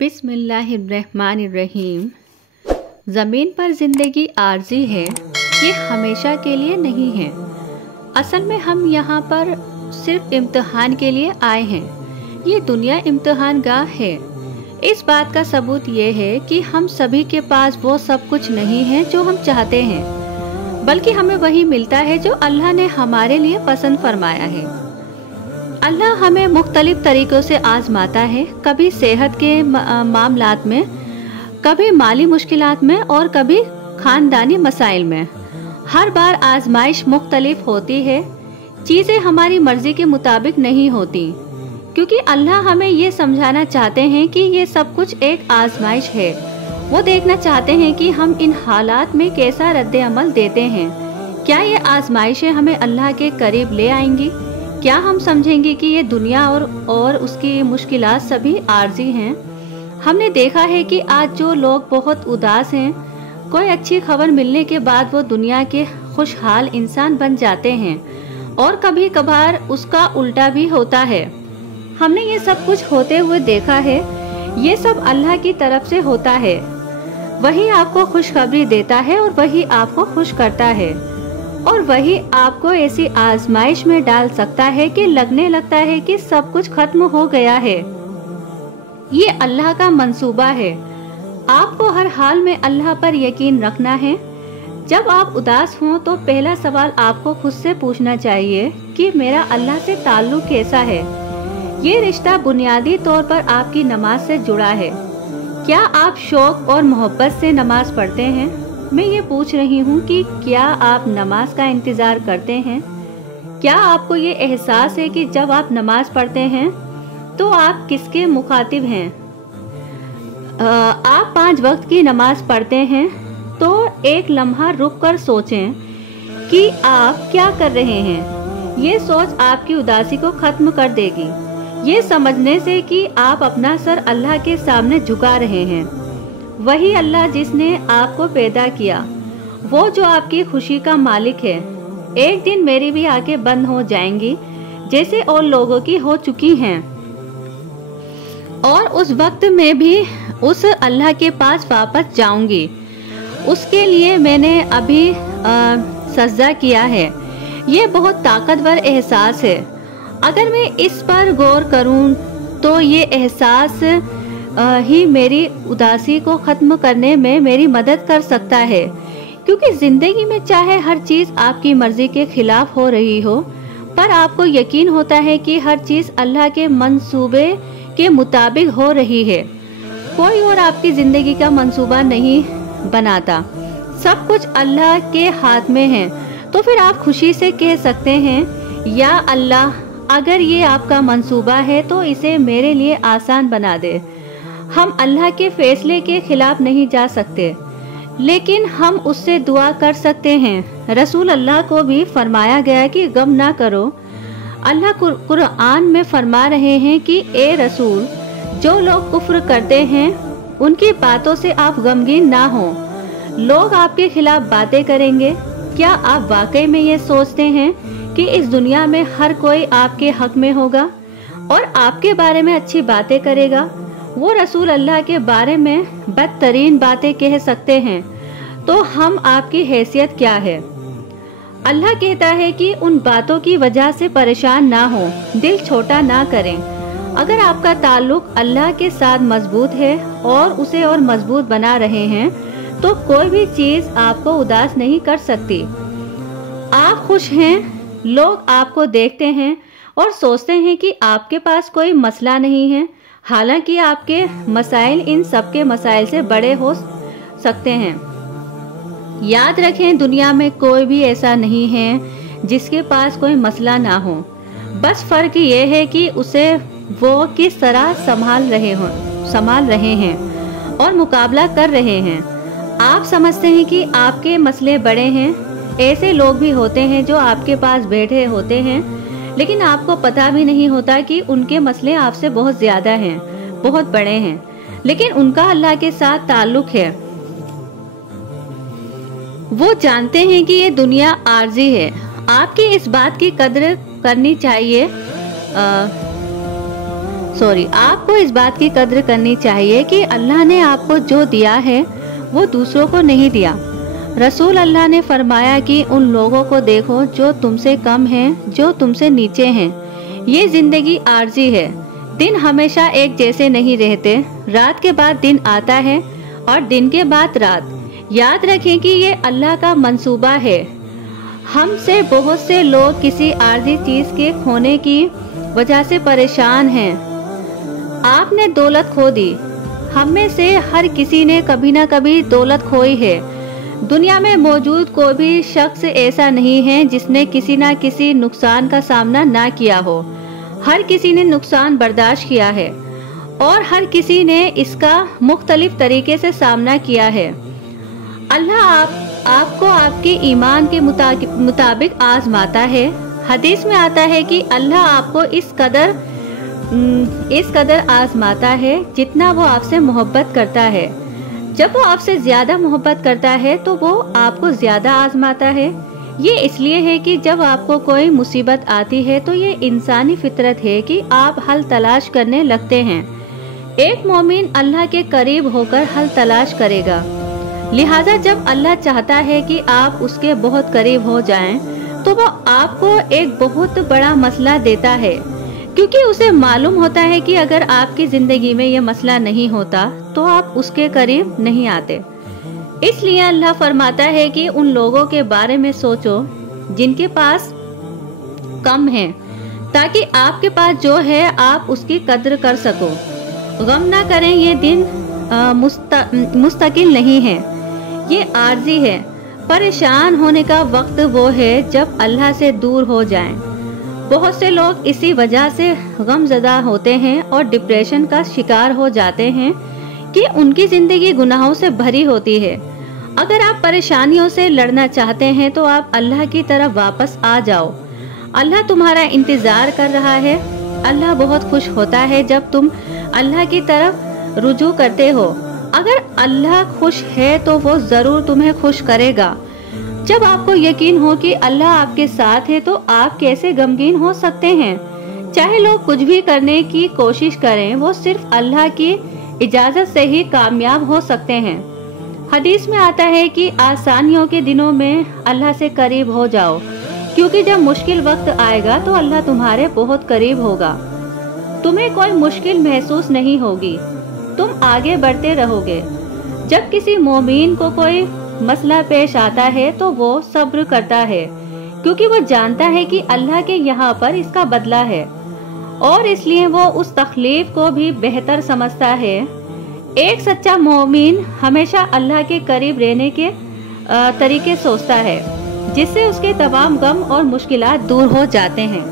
बिस्मिल्लाहिर्रहमानिर्रहीम। ज़मीन पर ज़िंदगी आर्जी है, ये हमेशा के लिए नहीं है। असल में हम यहाँ पर सिर्फ इम्तिहान के लिए आए हैं। ये दुनिया इम्तिहान गाह है। इस बात का सबूत ये है कि हम सभी के पास वो सब कुछ नहीं है जो हम चाहते हैं, बल्कि हमें वही मिलता है जो अल्लाह ने हमारे लिए पसंद फरमाया है। अल्लाह हमें मुख्तलिफ तरीक़ों से आज़माता है, कभी सेहत के मामलात में, कभी माली मुश्किलात में और कभी ख़ानदानी मसाइल में। हर बार आजमाइश मुख्तलिफ होती है, चीज़ें हमारी मर्ज़ी के मुताबिक नहीं होती, क्योंकि अल्लाह हमें ये समझाना चाहते हैं कि ये सब कुछ एक आजमाइश है। वो देखना चाहते हैं कि हम इन हालात में कैसा रद्द अमल देते हैं। क्या ये आजमाइशें हमें अल्लाह के करीब ले आएंगी? क्या हम समझेंगे कि ये दुनिया और उसकी मुश्किलात सभी आर्जी हैं? हमने देखा है कि आज जो लोग बहुत उदास हैं, कोई अच्छी खबर मिलने के बाद वो दुनिया के खुशहाल इंसान बन जाते हैं, और कभी कभार उसका उल्टा भी होता है। हमने ये सब कुछ होते हुए देखा है। ये सब अल्लाह की तरफ से होता है। वही आपको खुशखबरी देता है और वही आपको खुश करता है, और वही आपको ऐसी आजमाइश में डाल सकता है कि लगने लगता है कि सब कुछ खत्म हो गया है। ये अल्लाह का मंसूबा है। आपको हर हाल में अल्लाह पर यकीन रखना है। जब आप उदास हों तो पहला सवाल आपको खुद से पूछना चाहिए कि मेरा अल्लाह से ताल्लुक कैसा है। ये रिश्ता बुनियादी तौर पर आपकी नमाज से जुड़ा है। क्या आप शौक और मोहब्बत से नमाज पढ़ते हैं? मैं ये पूछ रही हूँ कि क्या आप नमाज का इंतज़ार करते हैं? क्या आपको ये एहसास है कि जब आप नमाज पढ़ते हैं तो आप किसके मुखातिब हैं? आप 5 वक्त की नमाज पढ़ते हैं तो एक लम्हा रुक कर सोचें कि आप क्या कर रहे हैं। ये सोच आपकी उदासी को ख़त्म कर देगी। ये समझने से कि आप अपना सर अल्लाह के सामने झुका रहे हैं। वही अल्लाह जिसने आपको पैदा किया, वो जो आपकी खुशी का मालिक है। एक दिन मेरी भी आंखें बंद हो जाएंगी जैसे और लोगों की हो चुकी हैं, और उस वक्त में भी उस अल्लाह के पास वापस जाऊंगी। उसके लिए मैंने अभी सजदा किया है। ये बहुत ताकतवर एहसास है। अगर मैं इस पर गौर करूं तो ये एहसास ही मेरी उदासी को ख़त्म करने में मेरी मदद कर सकता है, क्योंकि ज़िंदगी में चाहे हर चीज़ आपकी मर्ज़ी के ख़िलाफ़ हो रही हो, पर आपको यकीन होता है कि हर चीज़ अल्लाह के मंसूबे के मुताबिक हो रही है। कोई और आपकी ज़िंदगी का मंसूबा नहीं बनाता। सब कुछ अल्लाह के हाथ में है। तो फिर आप खुशी से कह सकते हैं, या अल्लाह, अगर ये आपका मंसूबा है तो इसे मेरे लिए आसान बना दे। हम अल्लाह के फैसले के खिलाफ नहीं जा सकते, लेकिन हम उससे दुआ कर सकते हैं। रसूल अल्लाह को भी फरमाया गया कि गम ना करो। अल्लाह कुरान में फरमा रहे हैं कि ए रसूल, जो लोग कुफ्र करते हैं उनकी बातों से आप गमगीन ना हो। लोग आपके खिलाफ बातें करेंगे। क्या आप वाकई में ये सोचते हैं कि इस दुनिया में हर कोई आपके हक में होगा और आपके बारे में अच्छी बातें करेगा? वो रसूल अल्लाह के बारे में बदतरीन बातें कह सकते हैं, तो हम आपकी हैसियत क्या है? अल्लाह कहता है कि उन बातों की वजह से परेशान ना हो, दिल छोटा ना करें। अगर आपका ताल्लुक अल्लाह के साथ मजबूत है और उसे और मजबूत बना रहे हैं, तो कोई भी चीज़ आपको उदास नहीं कर सकती। आप खुश हैं। लोग आपको देखते हैं और सोचते हैं कि आपके पास कोई मसला नहीं है, हालांकि आपके मसाइल इन सबके मसाइल से बड़े हो सकते हैं। याद रखें, दुनिया में कोई भी ऐसा नहीं है जिसके पास कोई मसला ना हो। बस फ़र्क ये है कि उसे वो किस तरह संभाल रहे हैं और मुकाबला कर रहे हैं। आप समझते हैं कि आपके मसले बड़े हैं। ऐसे लोग भी होते हैं जो आपके पास बैठे होते हैं, लेकिन आपको पता भी नहीं होता कि उनके मसले आपसे बहुत ज़्यादा हैं, बहुत बड़े हैं, लेकिन उनका अल्लाह के साथ ताल्लुक है। वो जानते हैं कि ये दुनिया आर्जी है। आपकी इस बात की कद्र करनी चाहिए। آپ کو इस बात की कद्र करनी चाहिए कि अल्लाह ने आपको जो दिया है वो दूसरों को नहीं दिया। रसूल अल्लाह ने फरमाया कि उन लोगों को देखो जो तुमसे कम हैं, जो तुमसे नीचे हैं। ये जिंदगी आर्जी है, दिन हमेशा एक जैसे नहीं रहते, रात के बाद दिन आता है और दिन के बाद रात। याद रखें कि ये अल्लाह का मंसूबा है। हमसे बहुत से लोग किसी आर्जी चीज के खोने की वजह से परेशान हैं। आपने दौलत खो दी। हम में से हर किसी ने कभी ना कभी दौलत खोई है। दुनिया में मौजूद कोई भी शख्स ऐसा नहीं है जिसने किसी ना किसी नुकसान का सामना ना किया हो। हर किसी ने नुकसान बर्दाश्त किया है और हर किसी ने इसका मुख्तलिफ तरीके से सामना किया है। अल्लाह आपको आपके ईमान के मुताबिक आजमाता है। हदीस में आता है कि अल्लाह आपको इस कदर आजमाता है जितना वो आपसे मोहब्बत करता है। जब वो आपसे ज्यादा मोहब्बत करता है तो वो आपको ज्यादा आजमाता है। ये इसलिए है कि जब आपको कोई मुसीबत आती है तो ये इंसानी फितरत है कि आप हल तलाश करने लगते हैं। एक मोमिन अल्लाह के करीब होकर हल तलाश करेगा। लिहाजा जब अल्लाह चाहता है कि आप उसके बहुत करीब हो जाएं, तो वो आपको एक बहुत बड़ा मसला देता है, क्योंकि उसे मालूम होता है कि अगर आपकी जिंदगी में ये मसला नहीं होता तो आप उसके करीब नहीं आते। इसलिए अल्लाह फरमाता है कि उन लोगों के बारे में सोचो जिनके पास कम है, ताकि आपके पास जो है आप उसकी कद्र कर सको। गम ना करें, ये दिन मुस्तकिल नहीं है, ये आर्जी है। परेशान होने का वक्त वो है जब अल्लाह से दूर हो जाएं। बहुत से लोग इसी वजह से गमज़दा होते हैं और डिप्रेशन का शिकार हो जाते हैं कि उनकी जिंदगी गुनाहों से भरी होती है। अगर आप परेशानियों से लड़ना चाहते हैं तो आप अल्लाह की तरफ वापस आ जाओ। अल्लाह तुम्हारा इंतजार कर रहा है। अल्लाह बहुत खुश होता है जब तुम अल्लाह की तरफ रुजू करते हो। अगर अल्लाह खुश है तो वो जरूर तुम्हें खुश करेगा। जब आपको यकीन हो कि अल्लाह आपके साथ है तो आप कैसे गमगीन हो सकते हैं। चाहे लोग कुछ भी करने की कोशिश करें, वो सिर्फ अल्लाह की इजाजत से ही कामयाब हो सकते हैं। हदीस में आता है कि आसानियों के दिनों में अल्लाह से करीब हो जाओ, क्योंकि जब मुश्किल वक्त आएगा तो अल्लाह तुम्हारे बहुत करीब होगा। तुम्हें कोई मुश्किल महसूस नहीं होगी, तुम आगे बढ़ते रहोगे। जब किसी मोमिन को कोई मसला पेश आता है तो वो सब्र करता है, क्योंकि वो जानता है कि अल्लाह के यहाँ पर इसका बदला है, और इसलिए वो उस तकलीफ को भी बेहतर समझता है। एक सच्चा मोमिन हमेशा अल्लाह के करीब रहने के तरीके सोचता है, जिससे उसके तमाम गम और मुश्किलात दूर हो जाते हैं।